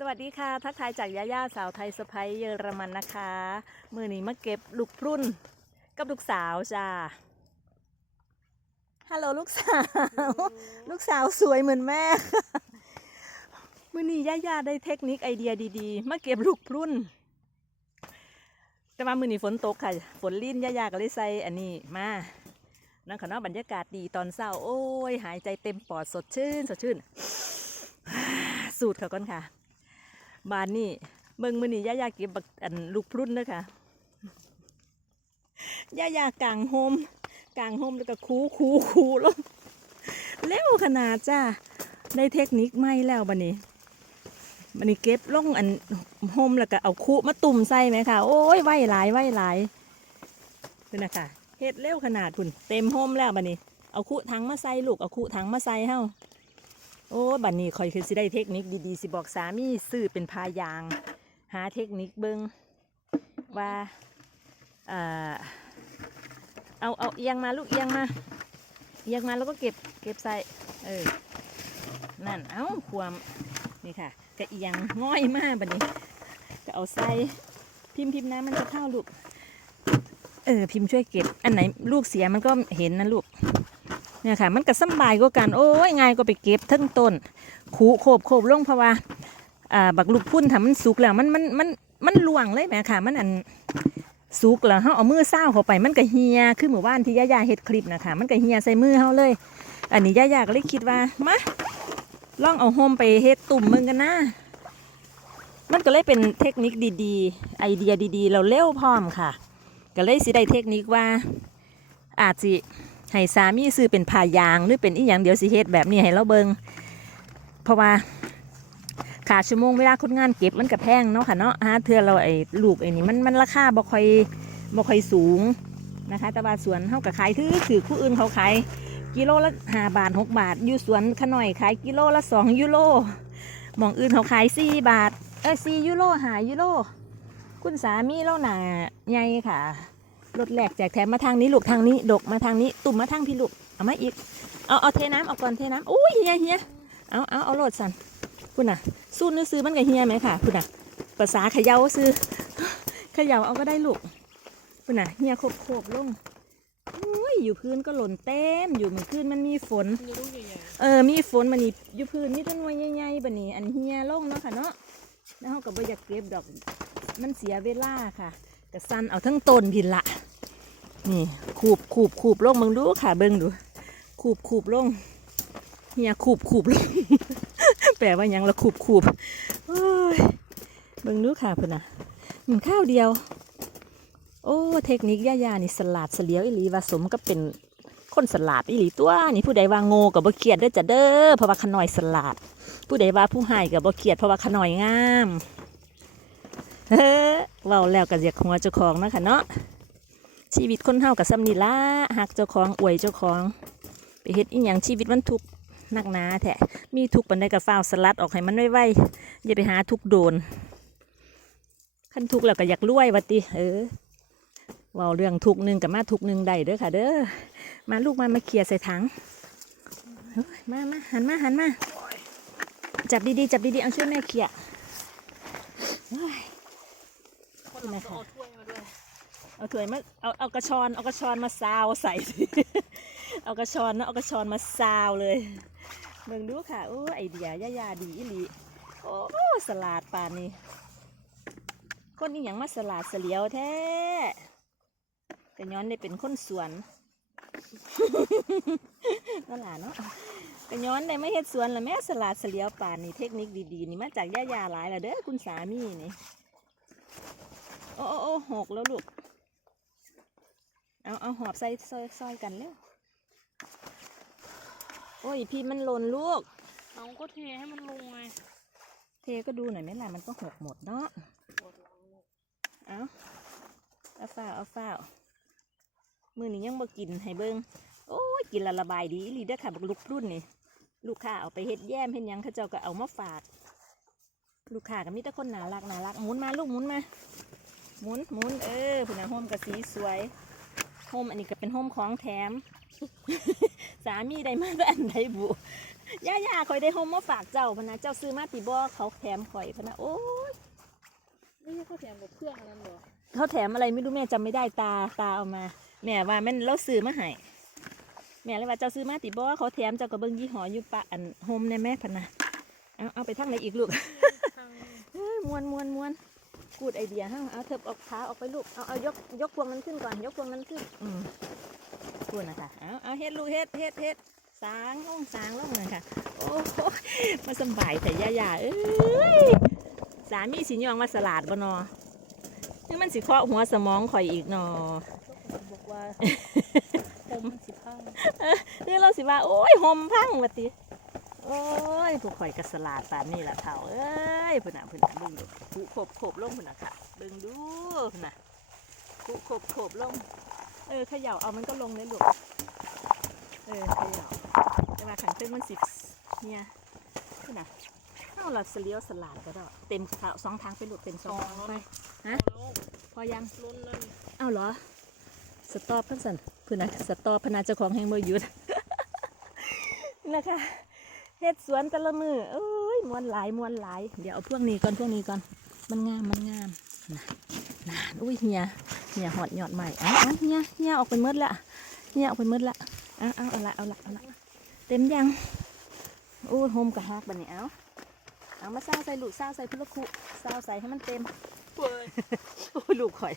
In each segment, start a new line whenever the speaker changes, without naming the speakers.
สวัสดีค่ะทักทายจากยาย่าสาวไทยสะพ้ยเยอรมันนะคะ มือนี้มาเก็บลูกพรุ่นกับลูกสาวจ้าฮัลโหลลูกสาว ลูกสาวสวยเหมือนแม่ มือนี้ย่าย่าได้เทคนิคไอเดียดีๆ มาเก็บลูกพรุ่น แต่ว่ามือนี้ฝนตกค่ะ ฝนลิ้นย่าย่าก็เลยใส่อันนี้มานั่นขณะบรรยากาศดีตอนเช้า โอ้ย หายใจเต็มปอดสดชื่น สดชื่นสูตรเขาก่อนค่ะ บานนี่เบิ่งมือนี่ย่ายาเก็บบักอันลูกพรุ่นเด้อค่ะย่ายากางโฮมกลางโฮมแล้วก็คูคูคูลงเร็วขนาดจ้าได้เทคนิคใหม่แล้วบันนี้บันนี้เก็บลงอันโฮมแล้วก็เอาคูมาตุ่มใส่ไหมค่ะโอ้ยไหวหลายไหวหลายนี่นะคะเฮ็ดเร็วขนาดคุณเต็มโฮมแล้วบันนี้เอาคูถังมาใส่ลูกเอาคูถังมาใส่เฮ้า โอ้บัดนนี้คอยคือสิได้เทคนิคดีๆสิบอกสามีซื้อเป็นพายาง หาเทคนิคเบิงว่าเอาเอาเอียงมาลูกเอียงมาเอียงมาแล้วก็เก็บเก็บใส่เออนั่นเอาความนี่ค่ะกระเอียงง่อยมากบัดนี้ก็เอาใส่พิมพ์พิมพ์น้ำมันจะเข้าลูกเออพิมพ์ช่วยเก็บอันไหนลูกเสียมันก็เห็นนะลูก เนี่ยค่ะ มันก็สบายกว่ากันโอ้ยง่ายก็ไปเก็บทั้งต้นขูโขบโขบลงเพราะว่าอ่าบักลูกพุ่นถ้ามันสุกแล้วมันมันมันมันล่วงเลยแหมค่ะ มันอันสุกแล้วเฮาเอามือซ้าเข้าไปมันก็เฮียคือหมู่บ้านที่ย่ายาเฮ็ดคลิปนะคะมันก็เฮียใส่มือเฮาเลย อันนี้ย่ายาก็เลยคิดว่ามาลองเอาโฮมไปเฮ็ดตุ่มมึงกันนะมันก็เลยเป็นเทคนิคดีๆ ไอเดียดีๆ เราเร็วพร้อมค่ะ ก็เลยสิได้เทคนิคว่าอาจสิ ให้สามีซื้อเป็นผ้ายางหรือเป็นอีหยังเดี๋ยวสิเฮ็ดแบบนี้ให้เราเบิงเพราะว่าขาชั่วโมงเวลาคนงานเก็บมันก็แพงเนาะค่ะเนาะฮะเทือเราไอ้ลูกไอ้นี่มันมันราคาบ่ค่อยบ่ค่อยสูงนะคะแต่ว่าสวนเฮาก็ขายถือถือผู้อื่นเขาขายกิโลละห้าบาทหกบาท อยู่สวนขน่อยขายกิโลละสองยูโรหมองอื่นเขาขายสี่บาทเออสี่ยูโรห้ายูโรคุณสามีเราหนาใหญ่ค่ะ รถแหลกแจกแถมมาทางนี้ลูกทางนี้ดกมาทางนี้ตุ่มมาทางพี่ลูกเอามาอีกเอาเอาเทน้ำเอาก่อนเทน้ำอุ้ยเฮียเฮียเอาเอาเอาโหลดสันคุณน่ะสู้นื้อซื้อมันกับเฮียไหมค่ะคุณน่ะภาษาเขย่าซื้อเขย่าเอาก็ได้ลูกคุณน่ะเฮียโคบโคบลงอุ้ยอยู่พื้นก็หล่นเต็มอยู่เหมือนพื้นมันมีฝนเออมีฝนมันนี่อยู่พื้นมีต้นไม้ใหญ่ๆบันนี้อันเฮียลงเนาะค่ะเนาะแล้วเขาก็บ่อยากเก็บดอกมันเสียเวลาค่ะกระสันเอาทั้งต้นพินละ นี่ขูบขูบขูบลงเบิ่งดูค่ะเบิ่งดูขูบขูบลงเฮียขูบขูบลงแปลว่ายังละขูบขูบเบิ่งดูค่ะเพิ่อนน่ะอืมข้าวเดียว โอ้ เทคนิคย่าๆนี่สลัดเสลียวอีหลีวาสมก็เป็นคนสลัดอีหลีตัวนี่ผู้ใดว่าโง่กับบ่เกียดเด้จะเด้อเพราะว่าขน่อยสลัดผู้ใดว่าผู้ให้กับบ่เกียดเพราะว่าขน่อยงามเฮ้เว้าแล้วก็เรียกหัวเจ้าของนะคะเนาะ ชีวิตคนเฮากับซ้ำนี่ละหักเจ้าของอวยเจ้าของ ไปเฮ็ดอีหยังชีวิตมันทุกข์หนักหนาแท้มีทุกข์ปานใดก็ฟ้าวสลัดออกให้มันไวๆอย่าไปหาทุกข์โดนคันทุกข์แล้วก็อยากรวยว่าติเออเว้าเรื่องทุกข์หนึงกับมาทุกข์หนึงได้เด้อค่ะเด้อมาลูกมามาเคลียร์ใส่ถังเฮ้ยมามาหันมาหันมาจับดีๆจับดีๆเอาช่วยแม่เคลียร์เฮ้ย
คนเราต้องถ้วย
เอาถ้วยมาเอาเอากระชอนเอากระชอนมาซาวใส่เอากระชอนเนาะเอากระชอนมาซาวเลยเบิ่งดูค่ะโอ้ไอเดียย่าดีอีหลีโอ้สลัดป่านนี้คนนี้อย่างมาสลัดเสลียวแท้ก็ย้อนได้เป็นคนสวนนั่นแหละเนาะก็ย้อนได้ไม่เฮ็ดสวนละแม่สลัดเสลียวป่านนี้เทคนิคดีๆนี่มาจากย่าๆหลายและเด้อคุณสามีนี่ โอ้โอ้หกแล้วลูก เอาเอาหอบใส่ซอยซอยกันเร็วโอ้ยพี่มันหล่นลูก
น้องก็เทให้มันลงไง
เทก็ดูหน่อยไหมล่ะมันก็หกหมดเนาะ
ปวดหลังลูก
เอาเอาฝ้าวเอาฝ้าวมือนี้ยังบ่กินให้เบิงโอ้ยกินและระบายดีอีหลีเด้อค่ะบักลูกรุ่นนี่ลูกค้าเอาไปเฮ็ดแย้มเฮ็ดหยังเขาเจ้าก็เอามาฝาก ลูกค้าก็มีแต่คนน่ารักน่ารักหมุนมาลูกหมุนมาหมุนหมุนเออพุ่นน่ะโฮมกับสีสวย โฮมอันนี้ก็เป็นโฮมของแถม สามีได้มาแต่อันใดบุย่าย่าคอยได้โฮมมาฝากเจ้าพนะเจ้าซื้อมาติบ่เขาแถมข่อยพนะโอ้ย
ไม่ใช่ข้าแถมกับเครื่องอันนั้นเหรอ
เขาแถมอะไรไม่รู้แม่จำไม่ได้ตาตาเอามา แม่ว่าแม่นเราซื้อมาให้แม่เลยว่าเจ้าซื้อมาติบ่เขาแถมเจ้าก็เบิ่งยี่ห้อยู่ปะอันโฮมในแม่พนะเอาเอาไปทางไหนอีกลูกมวนมวนมวน กูดไอเดียฮะเอาเถิบออกขาออกไปลูก เอาเอายกยกพวงนั้นขึ้นก่อน ยกพวงนั้นขึ้น อืมพูดนะคะเอาเอาเฮ็ดลูกเฮ็ดเฮ็ดเฮ็ดสางลงสางลงเลยค่ะ โอ้โหมาสำบายแต่ย่าย่าเอ้ย สามีสิยองมาสลัดบ่นอนี่มันสิเคาะหัวสมองข่อยอีกนอ
เจ้าของบอกว่าผมสิพัง
นี่เราสิว่า โอ้ยหมพังวะติ โอ้ยพวกข่อยกระสลาดปานนี่แหละเท่าเอ้ยพุ่นน่ะพุ่นน่ะเบิ่งดูผูขบขบลงพุ่นน่ะค่ะเบิ่งดูน่ะผูขบขบลง เออเขย่าเอามันก็ลงเลยลูกเออเขย่าแต่ว่าขันเต้นมันสิบเนี่ยพุ่นน่ะเอาเราสเลียวสลัดก็ได้เต็มเท้าสองทางไปลูกเต็มสองทางไปฮะพอยัง
ล้นนั่น
เอาเหรอสตอปเพิ่นสันเพื่อนนะสตอปพนาเจ้าของแห่งบ่หยุดนะคะ เฮ็ดสวนแต่ละมือเอ้ยมวนหลายมวนหลาย เดี๋ยวเอาพวกนี้ก่อนพวกนี้ก่อนมันงามมันงามนะนะอุ้ยเฮียเฮียหอดยอดใหม่เอาเอาเฮียเฮียออกไปหมืดละเฮียออกไปหมืดละเอาเอาเอาละเอาละเอาละเต็มยังโอ้โฮมกระฮักบัดนี้เอาเอามาเศร้าใส่ลูกเศร้าใส่พุละคุเศร้าใส่ให้มันเต็มโอ้ยลูกข่อย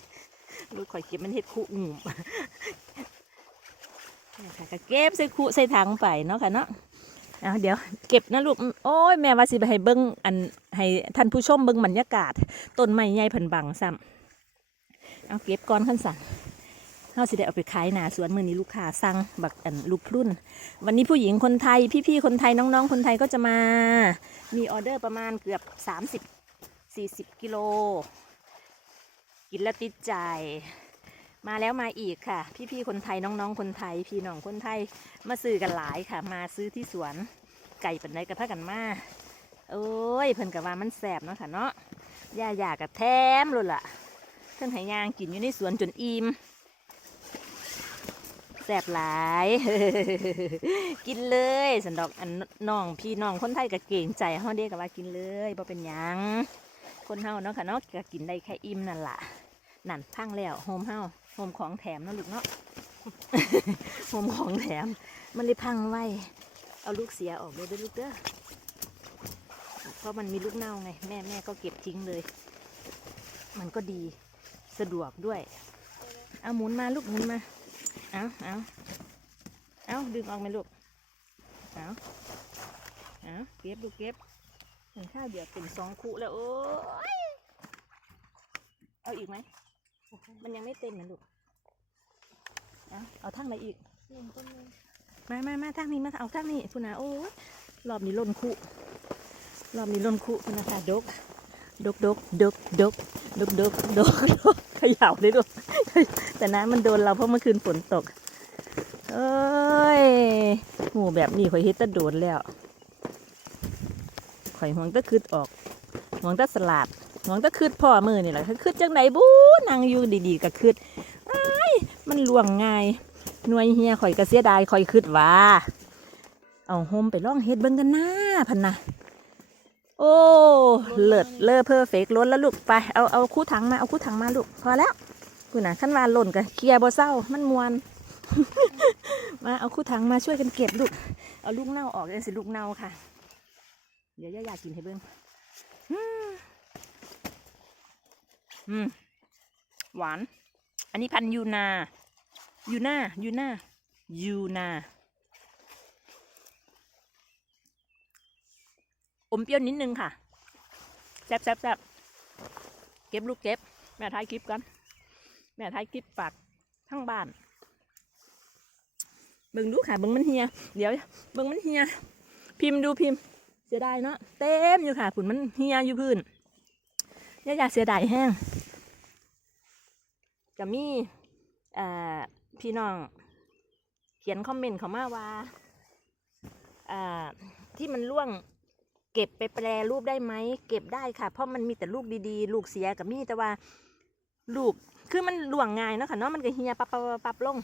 ลูกข่อยเก็บมันเห็ดคู่อุ่มนี่ค่ะก็เก็บใส่คู่ใส่ถังไปเนาะค่ะเนาะ เอาเดี๋ยวเก็บนะลูก โอ้ยแม่ว่าสิไปให้เบิ้งอันให้ท่านผู้ชมเบิ้งบรรยากาศ ต้นไม้ใหญ่เพิ่นบังซ้ำเอาเก็บก่อนขั้นสั่นเฮาสิได้เอาไปขายหนาสวนมือนี้ลูกค้าสั่งบักอันลูกพรุ่น วันนี้ผู้หญิงคนไทยพี่ๆคนไทยน้องๆ คนไทยก็จะมา มีออเดอร์ประมาณเกือบ 30 40 กิโล กินแล้วติดใจ มาแล้วมาอีกค่ะ พี่ๆคนไทยน้องๆคนไทย พี่น้องคนไทยมาซื้อกันหลายค่ะ มาซื้อที่สวนไก่เปันไดกระพากันมาโอ้ยเพิ่นกับว่ามันแสบเนาะค่ะเนาะย่าอยากกระแทมเลยล่ะเพิ่นหายางกินอยู่ในสวนจนอิ่มแสบหลาย กินเลยสันดอกอันน้องพี่น้องคนไทยก็เก่งใจเฮาเด็กกับว่ากินเลยบ่เป็นหยังคนเฮาเนาะค่ะเนาะก็กินได้แค่อิ่มนั่นล่ะนั่นพังแล้วโฮมเฮา มของแถมนาะลูกเนาะโฮมของแถม มันเลยพังไว้ เอาลูกเสียออกเลยเด้อลูกเด้อเพราะมันมีลูกเน่าไง แม่แม่ก็เก็บทิ้งเลย มันก็ดีสะดวกด้วย เอาหมุนมาลูกหมุนมา เอาเอาเอาดึงออกไหมลูก เอาเอาเก็บลูกเก็บเห็นข้าวเดียวเป็นสองคู่แล้วโอ้ย เอาอีกไหม มันยังไม่เต็มนะลูก เอาเอาทั้งไหนอีก
หนึ่งต้นนึง
มามามาทางนี้มาเอาทางนี้คุณนะโอ้ยรอบนี้ล้นคู่รอบนี้ล้นคู่คุณนะคะดกดกดกดกดกดกดกดกดกขย่าเลยลูกแต่น้ำมันโดนเราเพราะเมื่อคืนฝนตกเอ้ยหมูแบบนี้ข่อยเฮ็ดตะโดนแล้วข่อยห่วงตะคืดออกห่วงตะสลัดห่วงตะคืดพ่อมือนี่แหละคืดจังไหนบู๊นางอยู่ดีๆก็คืด มันล่วงง่ายหน่วยเฮียข่อยก็เสียดายข่อยคืดว่า เอาโฮมไปล่องเฮ็ดเบิ่งกันนะพันนะโอ้เลิศเลอเพอร์เฟกล้นแล้วลูกไปเอาเอาคู่ถังมาเอาคู่ถังมาลูกพอแล้วคุณน่ะขั้นวานหล่นกันเคลียร์บ่เศร้ามันมวนมาเอาคู่ถังมาช่วยกันเก็บลูกเอาลูกเน่าออกเลยสิลูกเน่าค่ะ เดี๋ยวย่าอยากกินให้เบิ่งอืมอืมหวาน อันนี้พันยูนา ยูนายูนายูนาอมเปรี้ยวนิดนึงค่ะ แซ่บแซ่บแซ่บเก็บลูกเก็บ แม่ท้ายคลิปกัน แม่ท้ายคลิปฝากทั้งบ้านเบิ่งดูค่ะเบิ่งมันเฮีย เดี๋ยวเบิ่งมันเฮีย พิมพ์ดูพิมพ์ เสียดายเนาะ เต็มอยู่ค่ะผุนมันเฮียอยู่พื้นย่าอยากเสียดายแห้งจะมีเอ่อ พี่น้อง เขียนคอมเมนต์เขามาว่าที่มันล่วงเก็บไปแปรรูปได้ไหมเก็บได้ค่ะ เพราะมันมีแต่ลูกดีๆ ลูกเสียกับมีแต่ว่า ลูกคือมันล่วงง่ายเนาะค่ะเนาะมันก็เฮียปับปับปับปับลง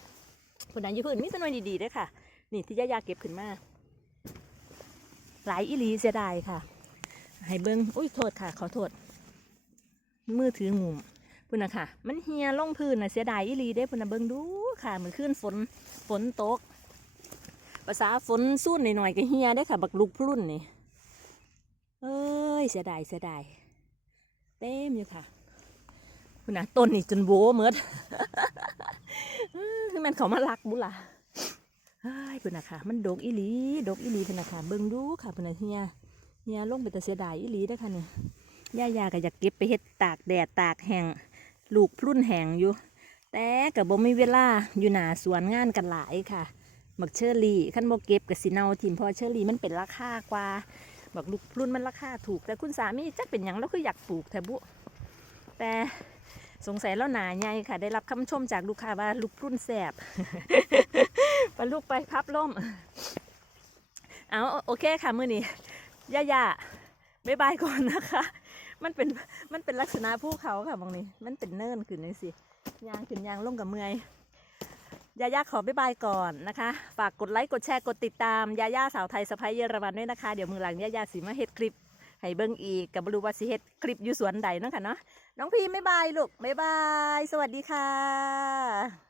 คนนั้นอยู่พื้นมีแต่หน่วยดีๆเด้วยค่ะ นี่ที่ย่าเก็บขึ้นมาหลายอีลีเสียดายค่ะ ให้เบิ้งอุ้ยโทษค่ะ ขอโทษมือถืองุ่ม พุ่นนะค่ะ มันเฮียล่องพื้นนะเสียดายอีหลีเด้พุ่นนะเบิ้งดูค่ะเหมือนขึ้นฝนฝนตก ภาษาฝนสู้นหน่อยๆก็เฮียได้ค่ะ บักลุกพรุ่นนี่ เอ้ยเสียดายเสียดายเต็มอยู่ค่ะพุ่นนะต้นนี่จนโบเหมือดคือมันเขามาลักบุล่ะพุ่นนะค่ะ มันดกอีหลีดกอีหลีพุ่นนะค่ะเบิ่งดูค่ะพุ่นนะเฮียเฮียลงไปแต่เสียดายอีหลีเด้ค่ะเนี่ย่ายาก็อยากเก็บไปเฮ็ดตากแดดตากแห้ง ลูกพรุ่นแหงอยู่ แต่ก็บ่มีเวลาอยู่หนาสวนงานกันหลายค่ะบักเชอรี่ขั้นบ่เก็บกับสิเนาทิมพอเชอรี่มันเป็นราคากว่าบักลูกพรุ่นมันราคาถูก แต่คุณสามีจักเป็นหยังแล้วคืออยากปลูกแทบุ แต่สงสัยแล้วหนาใหญ่ค่ะ ได้รับคำชมจากลูกค้าว่าลูกพรุ่นแสบปลูกไปพับล่มเอาโอเคค่ะ มือนี้ย่าย่าบายบายก่อนนะคะ มันเป็นมันเป็นลักษณะภูเขาค่ะบางนี้ มันเป็นเนินขึ้นเลยสิยางขึ้นยางลงกับเมื่อยยาย่าขอบ๊ายบายก่อนนะคะ ฝากกดไลค์กดแชร์กดติดตามยาย่าสาวไทยสะพายเยอรมันด้วยนะคะ เดี๋ยวมือหลังยาย่าสิมาเฮ็ดคลิปให้เบิ่งอีกกับบรูว่าสิเฮ็ดคลิปอยู่สวนใดเนาะค่ะเนาะน้องพีบ๊ายบายลูกบ๊ายบาย สวัสดีค่ะ